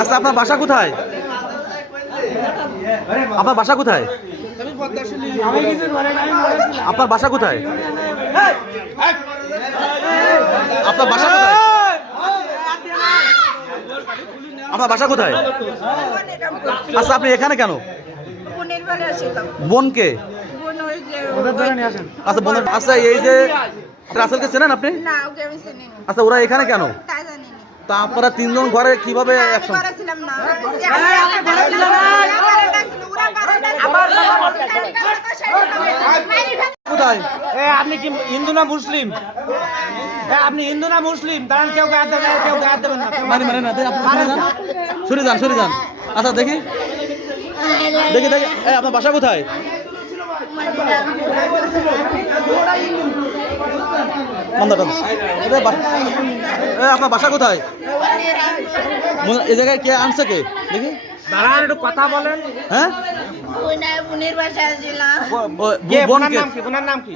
আচ্ছা, আপনার বাসা কোথায়? আপনার বাসা কোথায়? আপনার বাসা কোথায়? আপনার বাসা কোথায়? আপনার বাসা কোথায়? আচ্ছা, আপনি এখানে কেন? বোনকে? আচ্ছা, বোনের। আচ্ছা, এই যে রাসেলকে চেনেন আপনি? আচ্ছা, ওরা এখানে কেন? তা আপনারা তিনজন ঘরে কিভাবে একসঙ্গে? কোথায়? আপনি কি হিন্দু না মুসলিম? আপনি হিন্দু না মুসলিম? দাঁড়ান, কেউ গায়ে দেবেন না, কেউ গায়ে দেবেন না। মানে মানে না, সরে যান, সরে যান। আচ্ছা, দেখি দেখি দেখি। আপনার বাসা কোথায়? আপনার বাসা কোথায়? এই জায়গায় কে আনছে কে? দেখি। দাঁড়ান, একটু কথা বলেন। হ্যাঁ, বোনের নাম কি? বোনের নাম কি?